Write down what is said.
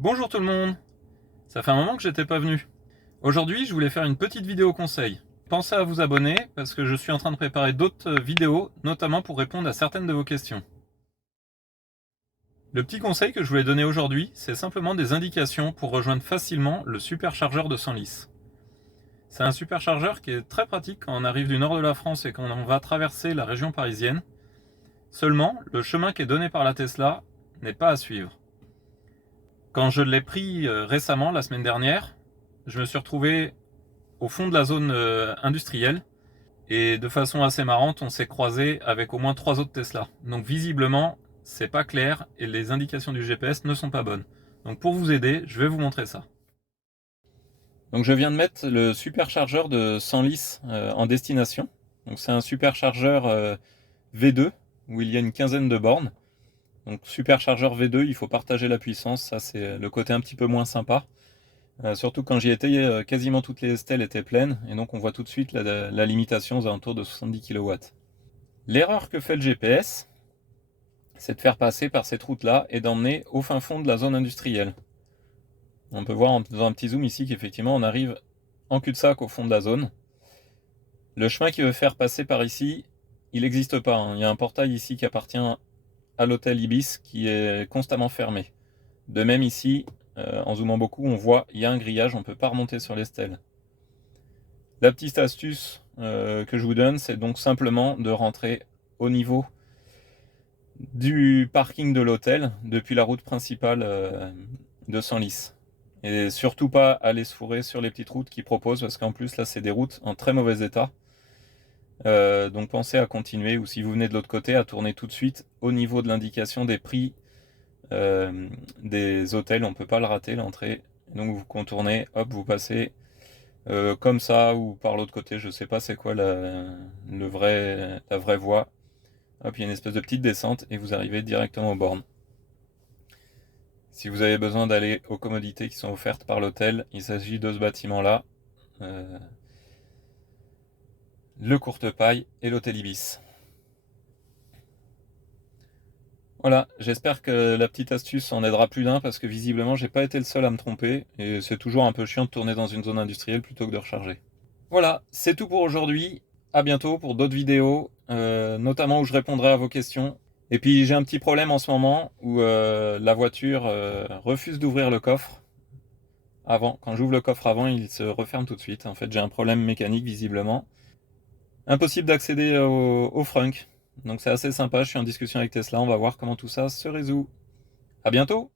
Bonjour tout le monde. Ça fait un moment que j'étais pas venu. Aujourd'hui, je voulais faire une petite vidéo conseil. Pensez à vous abonner parce que je suis en train de préparer d'autres vidéos, notamment pour répondre à certaines de vos questions. Le petit conseil que je voulais donner aujourd'hui, c'est simplement des indications pour rejoindre facilement le superchargeur de Senlis. C'est un superchargeur qui est très pratique quand on arrive du nord de la France et qu'on va traverser la région parisienne. Seulement, le chemin qui est donné par la Tesla n'est pas à suivre. Quand je l'ai pris récemment, la semaine dernière, je me suis retrouvé au fond de la zone industrielle et de façon assez marrante, on s'est croisé avec au moins 3 autres Tesla. Donc visiblement, c'est pas clair et les indications du GPS ne sont pas bonnes. Donc pour vous aider, je vais vous montrer ça. Donc je viens de mettre le superchargeur de Senlis en destination. Donc c'est un superchargeur V2 où il y a une quinzaine de bornes. Donc superchargeur V2, il faut partager la puissance, ça c'est le côté un petit peu moins sympa. Surtout quand j'y étais, quasiment toutes les stèles étaient pleines, et donc on voit tout de suite la limitation aux alentours de 70 kW. L'erreur que fait le GPS, c'est de faire passer par cette route-là et d'emmener au fin fond de la zone industrielle. On peut voir en faisant un petit zoom ici qu'effectivement on arrive en cul-de-sac au fond de la zone. Le chemin qui veut faire passer par ici, il n'existe pas, hein. Il y a un portail ici qui appartient à l'hôtel Ibis qui est constamment fermé. De même ici, en zoomant beaucoup, on voit il y a un grillage, on ne peut pas remonter sur les stèles. La petite astuce que je vous donne, c'est donc simplement de rentrer au niveau du parking de l'hôtel depuis la route principale de Senlis. Et surtout pas aller se fourrer sur les petites routes qu'ils proposent, parce qu'en plus là c'est des routes en très mauvais état. Donc pensez à continuer, ou si vous venez de l'autre côté, à tourner tout de suite au niveau de l'indication des prix des hôtels. On ne peut pas le rater, l'entrée. Donc vous contournez, hop, vous passez comme ça ou par l'autre côté, je sais pas c'est quoi la vraie voie. Hop, il y a une espèce de petite descente et vous arrivez directement aux bornes. Si vous avez besoin d'aller aux commodités qui sont offertes par l'hôtel, il s'agit de ce bâtiment-là, euh, le Courtepaille et l'hôtel Ibis. Voilà, j'espère que la petite astuce en aidera plus d'un parce que visiblement j'ai pas été le seul à me tromper et c'est toujours un peu chiant de tourner dans une zone industrielle plutôt que de recharger. Voilà, c'est tout pour aujourd'hui. À bientôt pour d'autres vidéos, notamment où je répondrai à vos questions. Et puis j'ai un petit problème en ce moment où la voiture refuse d'ouvrir le coffre avant. Quand j'ouvre le coffre avant, il se referme tout de suite. En fait, j'ai un problème mécanique visiblement. Impossible d'accéder au frunk. Donc c'est assez sympa, je suis en discussion avec Tesla, on va voir comment tout ça se résout. À bientôt!